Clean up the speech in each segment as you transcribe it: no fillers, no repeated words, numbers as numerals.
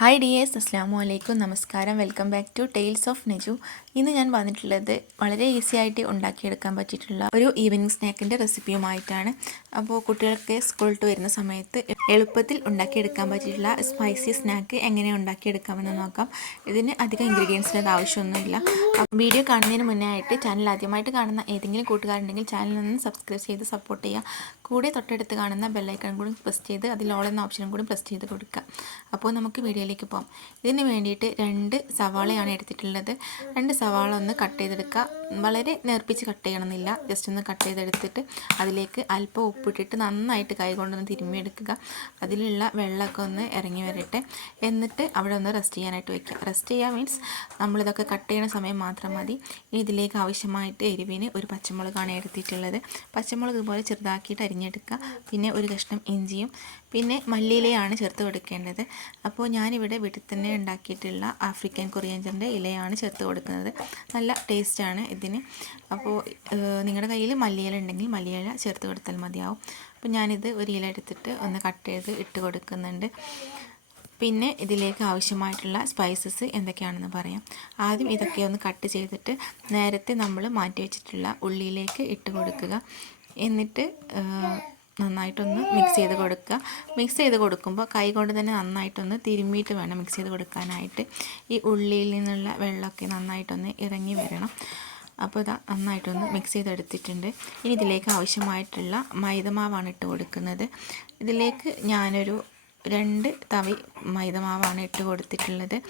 Hi dears, അസ്സാമു അലൈക്കും, നമസ്കാരം. Welcome back to tales of Neju. ഇന്ന് ഞാൻ വന്നിട്ടുള്ളത് വളരെ ഈസി ആയിട്ട് ഉണ്ടാക്കിയെടുക്കാൻ പറ്റിയിട്ടുള്ള ഒരു ഈവനിങ് സ്നാക്കിൻ്റെ റെസിപ്പിയുമായിട്ടാണ്. അപ്പോൾ കുട്ടികൾക്ക് സ്കൂൾ വിട്ട് വരുന്ന സമയത്ത് എളുപ്പത്തിൽ ഉണ്ടാക്കിയെടുക്കാൻ പറ്റിയിട്ടുള്ള സ്പൈസി സ്നാക്ക് എങ്ങനെ ഉണ്ടാക്കിയെടുക്കാമെന്ന് നോക്കാം. ഇതിന് അധികം ഇൻഗ്രീഡിയൻസിൻ്റെ ആവശ്യമൊന്നുമില്ല. വീഡിയോ കാണുന്നതിന് മുന്നേ ആയിട്ട് ചാനൽ ആദ്യമായിട്ട് കാണുന്ന ഏതെങ്കിലും കൂട്ടുകാരുണ്ടെങ്കിൽ ചാനലിൽ നിന്ന് സബ്സ്ക്രൈബ് ചെയ്ത് സപ്പോർട്ട് ചെയ്യുക. കൂടെ തൊട്ടടുത്ത് കാണുന്ന ബെല്ലൈക്കൺ കൂടി പ്രസ് ചെയ്ത് അതിൽ ഓൾ എന്ന ഓപ്ഷനും കൂടി പ്രസ് ചെയ്ത് കൊടുക്കുക. അപ്പോൾ നമുക്ക് വീഡിയോയിലേക്ക് പോകാം. ഇതിന് വേണ്ടിയിട്ട് 2 സവാളയാണ് എടുത്തിട്ടുള്ളത്. 2 സവാള ഒന്ന് കട്ട് ചെയ്തെടുക്കുക. വളരെ നേർപ്പിച്ച് കട്ട് ചെയ്യണമെന്നില്ല, ജസ്റ്റ് ഒന്ന് കട്ട് ചെയ്തെടുത്തിട്ട് അതിലേക്ക് അല്പം ഉപ്പിട്ടിട്ട് നന്നായിട്ട് കൈ കൊണ്ടൊന്ന് തിരുമ്മിയെടുക്കുക. അതിലുള്ള വെള്ളമൊക്കെ ഒന്ന് ഇറങ്ങി വരട്ടെ. എന്നിട്ട് അവിടെ ഒന്ന് റെസ്റ്റ് ചെയ്യാനായിട്ട് വയ്ക്കുക. റെസ്റ്റ് ചെയ്യുക മീൻസ് നമ്മളിതൊക്കെ കട്ട് ചെയ്യുന്ന സമയം മാത്രം മതി. ഇനി ഇതിലേക്ക് ആവശ്യമായിട്ട് എരിവിന് ഒരു പച്ചമുളകാണ് എടുത്തിട്ടുള്ളത്. പച്ചമുളക് ഇതുപോലെ ചെറുതാക്കിയിട്ട് അരിഞ്ഞെടുക്കുക. പിന്നെ ഒരു കഷ്ണം ഇഞ്ചിയും പിന്നെ മല്ലിയിലയാണ് ചേർത്ത് കൊടുക്കേണ്ടത്. അപ്പോൾ ഞാനിവിടെ വീട്ടിൽ തന്നെ ഉണ്ടാക്കിയിട്ടുള്ള ആഫ്രിക്കൻ കൊറിയാൻഡറിൻ്റെ ഇലയാണ് ചേർത്ത് കൊടുക്കുന്നത്. നല്ല ടേസ്റ്റാണ് ഇതിന്. അപ്പോൾ നിങ്ങളുടെ കയ്യിൽ മല്ലിയില ഉണ്ടെങ്കിൽ മല്ലിയില ചേർത്ത് കൊടുത്താൽ മതിയാവും. അപ്പോൾ ഞാനിത് ഒരു ഇല എടുത്തിട്ട് ഒന്ന് കട്ട് ചെയ്ത് ഇട്ട് കൊടുക്കുന്നുണ്ട്. പിന്നെ ഇതിലേക്ക് ആവശ്യമായിട്ടുള്ള സ്പൈസസ് എന്തൊക്കെയാണെന്ന് പറയാം. ആദ്യം ഇതൊക്കെ ഒന്ന് കട്ട് ചെയ്തിട്ട് നേരത്തെ നമ്മൾ മാറ്റി വെച്ചിട്ടുള്ള ഉള്ളിയിലേക്ക് ഇട്ട് കൊടുക്കുക. എന്നിട്ട് നന്നായിട്ടൊന്ന് മിക്സ് ചെയ്ത് കൊടുക്കുക. മിക്സ് ചെയ്ത് കൊടുക്കുമ്പോൾ കൈ കൊണ്ട് തന്നെ നന്നായിട്ടൊന്ന് തിരുമ്മിയിട്ട് വേണം മിക്സ് ചെയ്ത് കൊടുക്കാനായിട്ട്. ഈ ഉള്ളിയിൽ നിന്നുള്ള വെള്ളമൊക്കെ നന്നായിട്ടൊന്ന് ഇറങ്ങി വരണം. അപ്പോൾ ഇതാ നന്നായിട്ടൊന്ന് മിക്സ് ചെയ്തെടുത്തിട്ടുണ്ട്. ഇനി ഇതിലേക്ക് ആവശ്യമായിട്ടുള്ള മൈദമാവാണ് ഇട്ട് കൊടുക്കുന്നത്. ഇതിലേക്ക് ഞാനൊരു 2 തവി മൈദമാവാണ് ഇട്ട് കൊടുത്തിട്ടുള്ളത്.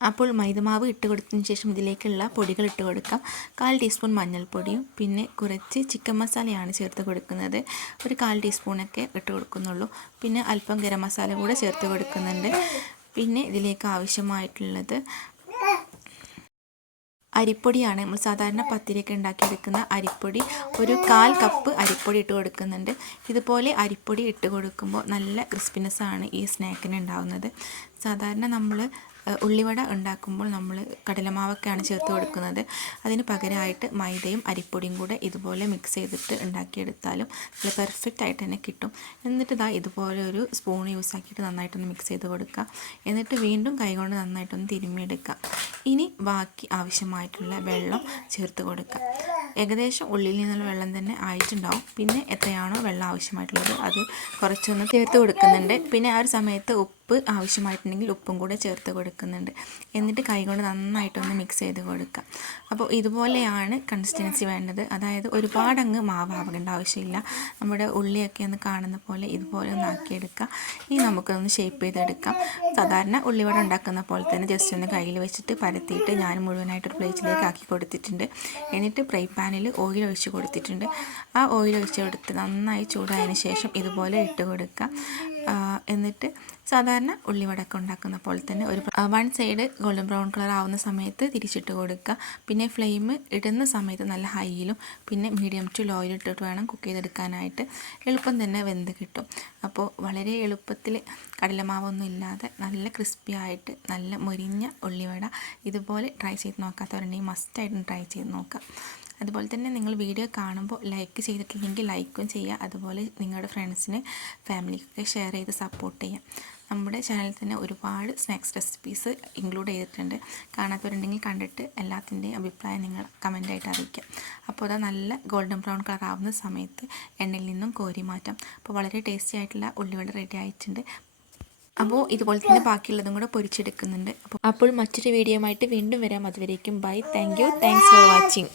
അപ്പോൾ മൈദമാവ് ഇട്ട് കൊടുത്തതിന് ശേഷം ഇതിലേക്കുള്ള പൊടികൾ ഇട്ട് കൊടുക്കാം. 1/4 ടീസ്പൂൺ മഞ്ഞൾപ്പൊടിയും പിന്നെ കുറച്ച് ചിക്കൻ മസാലയാണ് ചേർത്ത് കൊടുക്കുന്നത്. ഒരു 1/4 ടീസ്പൂണൊക്കെ ഇട്ട് കൊടുക്കുന്നുള്ളൂ. പിന്നെ അല്പം ഗരം മസാല കൂടെ ചേർത്ത് കൊടുക്കുന്നുണ്ട്. പിന്നെ ഇതിലേക്ക് ആവശ്യമായിട്ടുള്ളത് അരിപ്പൊടിയാണ്. നമ്മൾ സാധാരണ പത്തിരിയൊക്കെ ഉണ്ടാക്കിയെടുക്കുന്ന അരിപ്പൊടി, ഒരു 1/4 കപ്പ് അരിപ്പൊടി ഇട്ട് കൊടുക്കുന്നുണ്ട്. ഇതുപോലെ അരിപ്പൊടി ഇട്ട് കൊടുക്കുമ്പോൾ നല്ല ക്രിസ്പിനെസ്സാണ് ഈ സ്നാക്കിന് ഉണ്ടാകുന്നത്. സാധാരണ നമ്മൾ ഉള്ളിവട ഉണ്ടാക്കുമ്പോൾ നമ്മൾ കടലമാവൊക്കെയാണ് ചേർത്ത് കൊടുക്കുന്നത്. അതിന് പകരമായിട്ട് മൈദയും അരിപ്പൊടിയും കൂടെ ഇതുപോലെ മിക്സ് ചെയ്തിട്ട് ഉണ്ടാക്കിയെടുത്താലും നല്ല പെർഫെക്റ്റ് ആയിട്ട് തന്നെ കിട്ടും. എന്നിട്ട് ഇതുപോലെ ഒരു സ്പൂൺ യൂസ് ആക്കിയിട്ട് നന്നായിട്ടൊന്ന് മിക്സ് ചെയ്ത് കൊടുക്കുക. എന്നിട്ട് വീണ്ടും കൈകൊണ്ട് നന്നായിട്ടൊന്ന് തിരുമ്മിയെടുക്കുക. ഇനി ബാക്കി ആവശ്യമായിട്ടുള്ള വെള്ളം ചേർത്ത് കൊടുക്കുക. ഏകദേശം ഉള്ളിൽ നിന്നുള്ള വെള്ളം തന്നെ ആയിട്ടുണ്ടാവും. പിന്നെ എത്രയാണോ വെള്ളം ആവശ്യമായിട്ടുള്ളത് അത് കുറച്ചൊന്ന് ചേർത്ത് കൊടുക്കുന്നുണ്ട്. പിന്നെ ആ ഒരു സമയത്ത് ഉപ്പ് ആവശ്യമായിട്ടുണ്ടെങ്കിൽ ഉപ്പും കൂടെ ചേർത്ത് കൊടുക്കുന്നുണ്ട്. എന്നിട്ട് കൈകൊണ്ട് നന്നായിട്ടൊന്ന് മിക്സ് ചെയ്ത് കൊടുക്കുക. അപ്പോൾ ഇതുപോലെയാണ് കൺസിസ്റ്റൻസി വേണ്ടത്. അതായത് ഒരുപാടങ്ങ് മാവാകേണ്ട ആവശ്യമില്ല. നമ്മുടെ ഉള്ളിയൊക്കെ ഒന്ന് കാണുന്ന പോലെ ഇതുപോലെ ഒന്ന് ആക്കിയെടുക്കുക. ഇനി നമുക്കൊന്ന് ഷേപ്പ് ചെയ്തെടുക്കാം. സാധാരണ ഉള്ളിവട ഉണ്ടാക്കുന്ന പോലെ തന്നെ ജസ്റ്റ് ഒന്ന് കയ്യിൽ വെച്ചിട്ട് പരത്തിയിട്ട് ഞാൻ മുഴുവനായിട്ടൊരു പ്ലേറ്റിലേക്ക് ആക്കി കൊടുത്തിട്ടുണ്ട്. എന്നിട്ട് ഫ്രൈ പാനിൽ ഓയിൽ ഒഴിച്ച് കൊടുത്തിട്ടുണ്ട്. ആ ഓയിൽ ഒഴിച്ച് കൊടുത്ത് നന്നായി ചൂടായതിന് ശേഷം ഇതുപോലെ ഇട്ട് കൊടുക്കുക. എന്നിട്ട് സാധാരണ ഉള്ളിവടയൊക്കെ ഉണ്ടാക്കുന്ന പോലെ തന്നെ ഒരു 1 സൈഡ് ഗോൾഡൻ ബ്രൗൺ കളർ ആവുന്ന സമയത്ത് തിരിച്ചിട്ട് കൊടുക്കുക. പിന്നെ ഫ്ലെയിം ഇടുന്ന സമയത്ത് നല്ല ഹൈയിലും പിന്നെ മീഡിയം ടു ലോയിൽ ഇട്ടിട്ട് വേണം കുക്ക് ചെയ്തെടുക്കാനായിട്ട്. എളുപ്പം തന്നെ വെന്ത് കിട്ടും. അപ്പോൾ വളരെ എളുപ്പത്തിൽ കടലമാവൊന്നും ഇല്ലാതെ നല്ല ക്രിസ്പി ആയിട്ട് നല്ല മൊരിഞ്ഞ ഉള്ളിവട ഇതുപോലെ ട്രൈ ചെയ്ത് നോക്കാത്തവരുണ്ടെങ്കിൽ മസ്റ്റായിട്ടും ട്രൈ ചെയ്ത് നോക്കാം. അതുപോലെ തന്നെ നിങ്ങൾ വീഡിയോ കാണുമ്പോൾ ലൈക്ക് ചെയ്തിട്ടില്ലെങ്കിൽ ലൈക്കും ചെയ്യുക. അതുപോലെ നിങ്ങളുടെ ഫ്രണ്ട്സിന് ഫാമിലിക്കൊക്കെ ഷെയർ ചെയ്ത് സപ്പോർട്ട് ചെയ്യാം. നമ്മുടെ ചാനലിൽ തന്നെ ഒരുപാട് സ്നാക്സ് റെസിപ്പീസ് ഇൻക്ലൂഡ് ചെയ്തിട്ടുണ്ട്. കാണാത്തവരുണ്ടെങ്കിൽ കണ്ടിട്ട് എല്ലാത്തിൻ്റെയും അഭിപ്രായം നിങ്ങൾ കമൻറ്റായിട്ട് അറിയിക്കാം. അപ്പോൾ അത് നല്ല ഗോൾഡൻ ബ്രൗൺ കളർ ആവുന്ന സമയത്ത് എണ്ണയിൽ നിന്നും കോരി മാറ്റാം. അപ്പോൾ വളരെ ടേസ്റ്റി ആയിട്ടുള്ള ഉള്ളിവട റെഡി ആയിട്ടുണ്ട്. അപ്പോൾ ഇതുപോലെ തന്നെ ബാക്കിയുള്ളതും കൂടെ പൊരിച്ചെടുക്കുന്നുണ്ട്. അപ്പോൾ മറ്റൊരു വീഡിയോ ആയിട്ട് വീണ്ടും വരാം. അതുവരേക്കും ബൈ. Thanks for watching.